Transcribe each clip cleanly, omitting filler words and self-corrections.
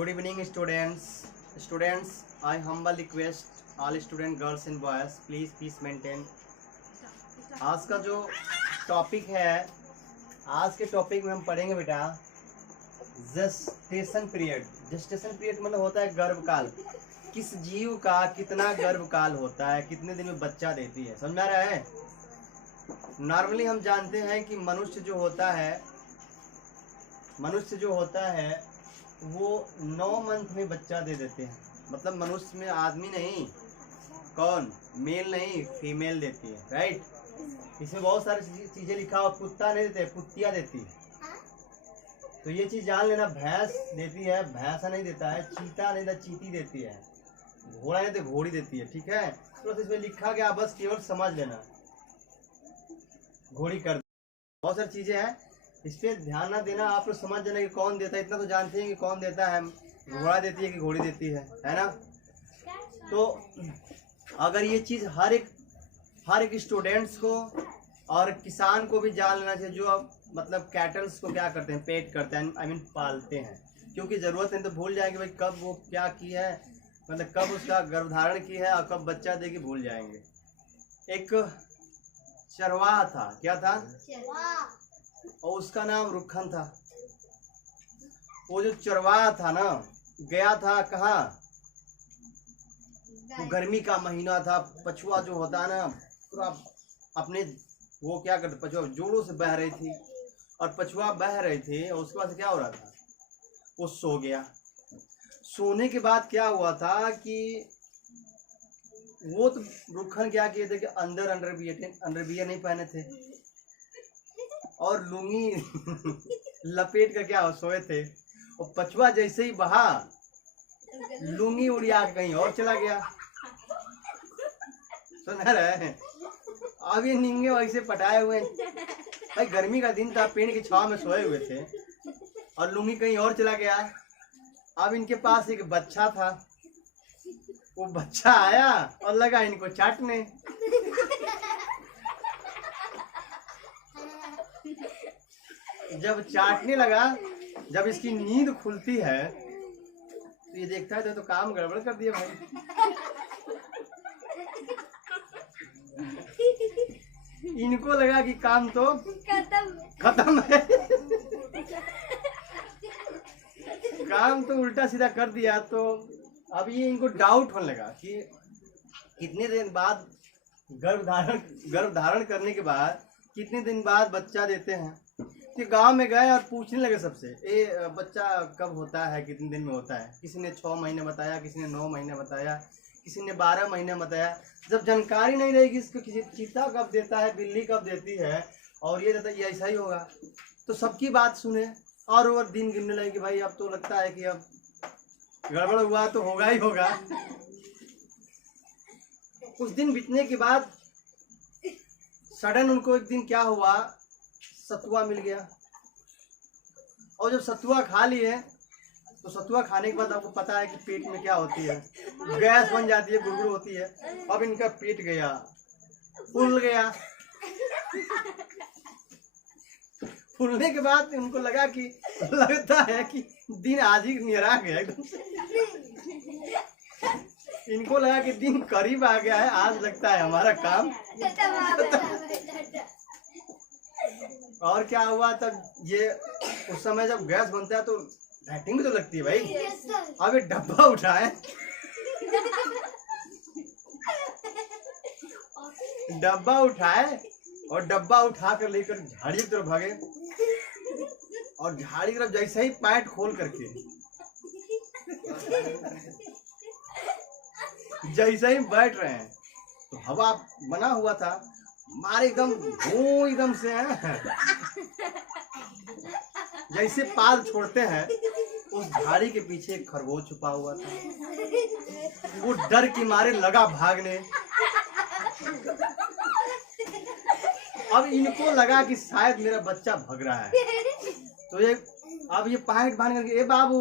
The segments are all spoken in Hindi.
Good evening, students. Students, I humble request all student girls and boys, please maintain. आज का जो टॉपिक है, आज के टॉपिक में हम पढ़ेंगे बेटा जेस्टेशन पीरियड। जेस्टेशन पीरियड मतलब होता है गर्भकाल। किस जीव का कितना गर्भकाल होता है, कितने दिन में बच्चा देती है, समझ में आ रहा है। नॉर्मली हम जानते हैं कि मनुष्य जो होता है वो 9 मंथ में बच्चा दे देते हैं। मतलब मनुष्य में आदमी नहीं, कौन, मेल नहीं, फीमेल देती है, राइट। इसमें बहुत सारी चीजें लिखा हुआ, कुत्ता नहीं देते, कुत्तियाँ देती है। तो ये चीज जान लेना, भैंस देती है, भैंसा नहीं देता है, चीता नहीं देता, चीटी देती है, घोड़ा नहीं देता, घोड़ी देती है, ठीक है। तो इसमें लिखा गया, बस केवल समझ लेना, घोड़ी कर। बहुत सारी चीजें हैं, इस पे ध्यान ना देना, आप लोग समझ जाना कि कौन देता है। इतना तो जानते हैं कि कौन देता है, घोड़ा देती है कि घोड़ी देती है ना। तो अगर ये चीज हर एक स्टूडेंट्स को और किसान को भी जान लेना चाहिए, जो अब मतलब कैटल्स को क्या करते हैं, पेट करते हैं, आई मीन पालते हैं। क्योंकि जरूरत नहीं तो भूल जाएंगे भाई कब वो क्या की है, मतलब कब उसका गर्भधारण की है और कब बच्चा देगी, भूल जाएंगे। एक चरवाहा था, क्या था, और उसका नाम रुक्खन था। वो जो चरवाहा था ना, गया था कहाँ, तो गर्मी का महीना था, पछुआ जो होता है ना पूरा अपने वो क्या करते, पछुआ जोड़ों से बह रही थी, और पछुआ बह रही थी, और उसके बाद क्या हो रहा था, वो सो गया। सोने के बाद क्या हुआ था कि वो तो रुक्खन क्या किए थे कि अंडरवियर नहीं पहने थे और लुंगी लपेट कर क्या सोए थे, और पछुआ जैसे ही बहा लुंगी उड़िया के कहीं और चला गया। सुना रहे हैं, अब ये निंगे वैसे पटाए हुए भाई, गर्मी का दिन था, पेड़ की छांव में सोए हुए थे और लुंगी कहीं और चला गया। अब इनके पास एक बच्चा था, वो बच्चा आया और लगा इनको चाटने। जब चाटने लगा, जब इसकी नींद खुलती है तो ये देखता है तो काम गड़बड़ कर दिया भाई। इनको लगा कि काम तो खत्म है, काम तो उल्टा सीधा कर दिया। तो अब ये इनको डाउट होने लगा कि कितने दिन बाद गर्भधारण करने के बाद कितने दिन बाद बच्चा देते हैं। कि गांव में गए और पूछने लगे सबसे, ये बच्चा कब होता है, कितने दिन में होता है। किसी ने 6 महीने बताया, किसी ने 9 महीने बताया, किसी ने 12 महीने बताया। जब जानकारी नहीं रहेगी इसको, किसी चीता कब देता है, बिल्ली कब देती है, और ये देता है, ये ऐसा ही होगा। तो सबकी बात सुने और दिन गिनने लगे कि भाई अब तो लगता है कि अब गड़बड़ हुआ तो होगा ही होगा। कुछ दिन बीतने के बाद सडन उनको एक दिन क्या हुआ, सतुआ मिल गया। और जब सतुआ खा लिए तो सतुआ खाने के बाद आपको पता है कि पेट में क्या होती है, गैस बन जाती है, गुड़गुड़ होती है। अब इनका पेट गया, फूल गया। फूलने के बाद उनको लगा कि लगता है कि दिन आज ही नियरा गया एकदम से। इनको लगा कि दिन करीब आ गया है, आज लगता है हमारा काम। और क्या हुआ तब, ये उस समय जब गैस बनता है तो लाइटिंग भी तो लगती है भाई। अब एक डब्बा उठाए, और डब्बा उठा कर लेकर झाड़ी की तरफ भागे, और झाड़ी की तरफ जैसे ही पैट खोल करके जैसे ही बैठ रहे हैं तो हवा बना हुआ था, मारे एकदम से है। जैसे पाल छोड़ते हैं, उस झाड़ी के पीछे एक खरगोश छुपा हुआ था। वो डर की मारे लगा भागने। अब इनको लगा कि शायद मेरा बच्चा भग रहा है, तो ये अब ये पैट बांध करके, ए बाबू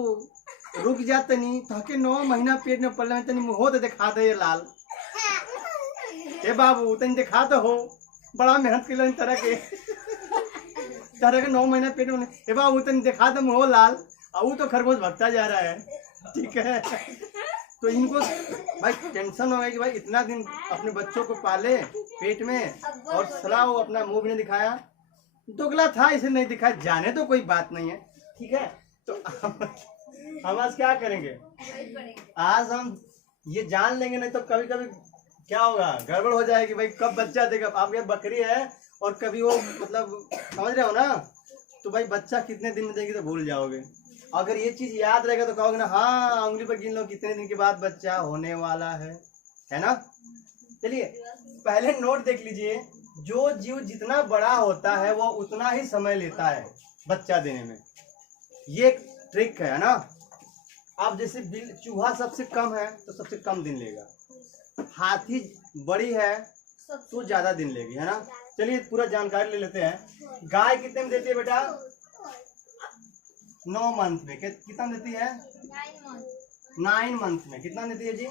रुक जा तनी, ताकि 9 महीना पेट में पल तनी मुँह तो दिखा दे लाल। ए बाबू तनी दिखा तो हो, बड़ा मेहनत कर तरह के 9 महीना पेट में, ए बाबू तनी दिखा दो मुँह लाल। अब वो तो खरगोश भगता जा रहा है, ठीक है। तो इनको भाई टेंशन हो गई कि भाई इतना दिन अपने बच्चों को पाले पेट में और सलाह वो अपना मुंह भी नहीं दिखाया, दुगला था इसे नहीं दिखाया, जाने तो कोई बात नहीं है, ठीक है। तो हम आज क्या करेंगे, आज हम ये जान लेंगे, नहीं तो कभी कभी क्या होगा, गड़बड़ हो जाएगी भाई, कब बच्चा देगा। आपके बकरी है और कभी वो मतलब समझ रहे हो ना, तो भाई बच्चा कितने दिन में देगी तो भूल जाओगे। अगर ये चीज याद रहेगा तो कहोगे ना हाँ उंगली पर गिन लो कितने दिन के बाद बच्चा होने वाला है ना। चलिए पहले नोट देख लीजिए, जो जीव जितना बड़ा होता है वो उतना ही समय लेता है बच्चा देने में, ये एक ट्रिक है ना। अब जैसे चूहा सबसे कम है तो सबसे कम दिन लेगा, हाथी बड़ी है तो ज्यादा दिन लेगी, है ना। चलिए पूरा जानकारी ले लेते हैं। गाय कितने में देती है बेटा, 9 मंथ में। कितना देती है, 9 मंथ में। कितना देती है जी,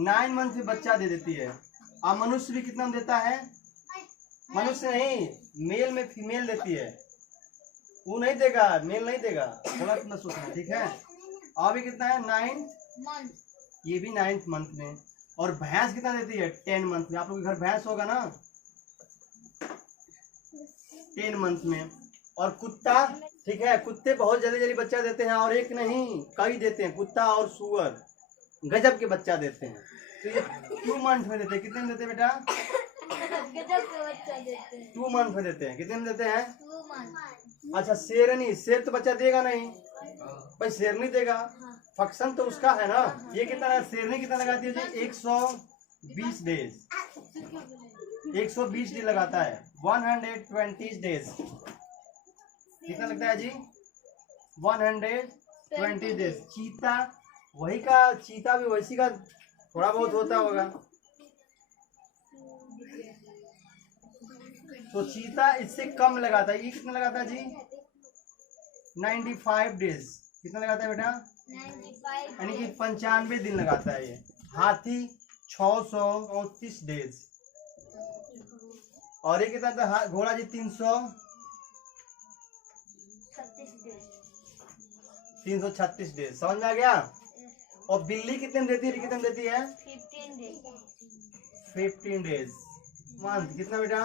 9 मंथ में बच्चा दे देती है। और मनुष्य भी कितना देता है, मनुष्य नहीं, मेल में फीमेल देती है, वो नहीं देगा, मेल नहीं देगा, थोड़ा कितना सोचना, ठीक है। अभी कितना है, 9 मंथ, ये भी 9th मंथ में। और भैंस कितना देती है, 10 मंथ में। आप लोग के घर भैंस होगा ना, 10 मंथ में। और कुत्ता, ठीक है, कुत्ते बहुत जल्दी जल्दी बच्चा देते हैं, और एक नहीं कई देते हैं, कुत्ता और सुअर गजब के बच्चा देते हैं। तो ये 2 मंथ में देते हैं। कितने में देते हैं बेटा, गजब के बच्चा देते हैं, 2 मंथ में देते हैं। कितने में देते हैं, 2 मंथ। अच्छा शेरनी, शेर तो बच्चा देगा नहीं भाई, शेर नहीं देगा, फंक्शन तो उसका है ना। ये कितना है, शेरनी कितना लगाती है जी, 120 डेज, 120 दिन लगाता है, 120 डेज। कितना लगता है जी, 120 डेज। चीता वही का, चीता भी वैसी का थोड़ा बहुत होता होगा, तो चीता इससे कम लगाता है। ये कितना लगाता है जी, 95 डेज। कितना लगाता है बेटा, 95, यानी कि 95 दिन लगाता है ये। हाथी 639 डेज। और ये कितना था, घोड़ा जी 336 डेज। समझ में आ गया। और बिल्ली कितने देती है, कितने देती है, 15 डेज। मंथ कितना बेटा,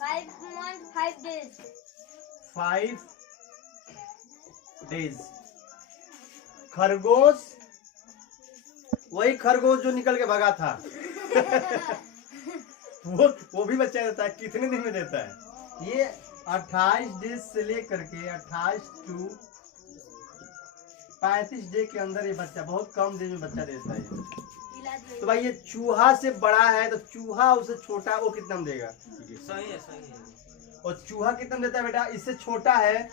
5 months 5 days, 5 डेज। खरगोश, वही खरगोश जो निकल के भागा था वो भी बच्चा देता है। कितने दिन में देता है, ये 28 डेज से लेकर के 28 to 35 डे के अंदर ये बच्चा, बहुत कम दिन में बच्चा देता है। तो भाई ये चूहा से बड़ा है, तो चूहा उसे छोटा, वो कितना में देगा, सही है। और चूहा कितना देता है बेटा, इससे छोटा है,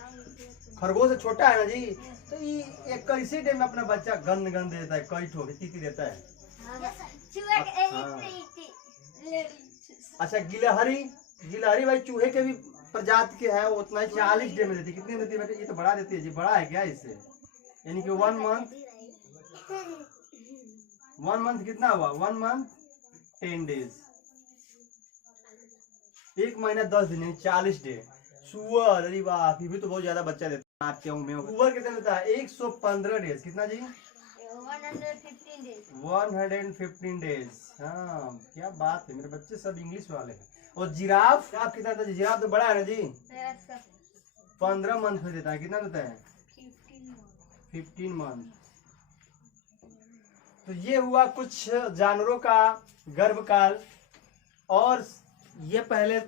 खरगोश से छोटा है ना जी। तो ये कैसे डे में अपना बच्चा गंद देता है, कई ठो तीती देता है। अच्छा गिलहरी भाई चूहे के भी प्रजाति के है, वो उतना ही 40 डे में देती है। कितने देती है बेटा, ये तो बड़ा देती है जी, बड़ा है क्या इससे, यानी कि 1 मंथ कितना हुआ, 1 मंथ 10 डेज, 1 महीना 10 दिन, 40 डे। सुअर, अरे बाप, ये भी तो बहुत ज्यादा बच्चा देता है। सुअर कितना देता है, 115 डेज। कितना जी, 115 डेज। हाँ क्या बात है, मेरे बच्चे सब इंग्लिश वाले हैं। और जिराफ, आप कितना देता है, जिराफ तो बड़ा है ना जी, 15 मंथ में देता है। कितना देता है, 15 मंथ। तो ये हुआ कुछ जानवरों का गर्भकाल। और ये पहले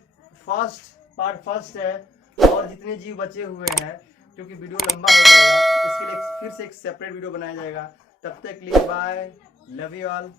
फर्स्ट है, और जितने जीव बचे हुए हैं, क्योंकि वीडियो लंबा हो जाएगा, इसके लिए फिर से एक सेपरेट वीडियो बनाया जाएगा। तब तक के लिए बाय, लव यू ऑल।